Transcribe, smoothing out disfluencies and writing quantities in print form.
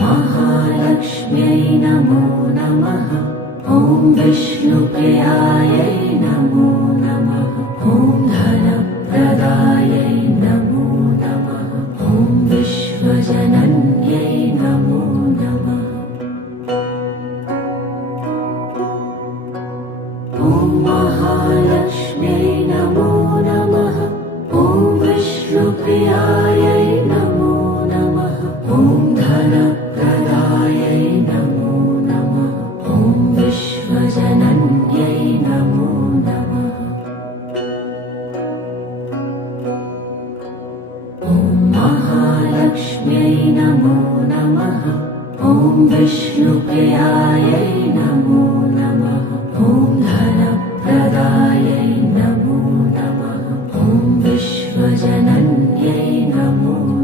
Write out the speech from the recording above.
महालक्ष्म्यै नमो नमः। विष्णुप्रियायै नमो नमः। धनप्रदायै नमो नमः। विश्वजनन्यै नमो नमः। महालक्ष्म्यै नमो नमः। विष्णुप्रियायै नमो नमः। धनप्रदायै नमो नमः। विश्वजनन्यै नमो नमः। महालक्ष्म्यै नमो नमः। विष्णुप्रियायै नमो नमः। धनप्रदायै नमो नमः। विश्वजनन्यै नमो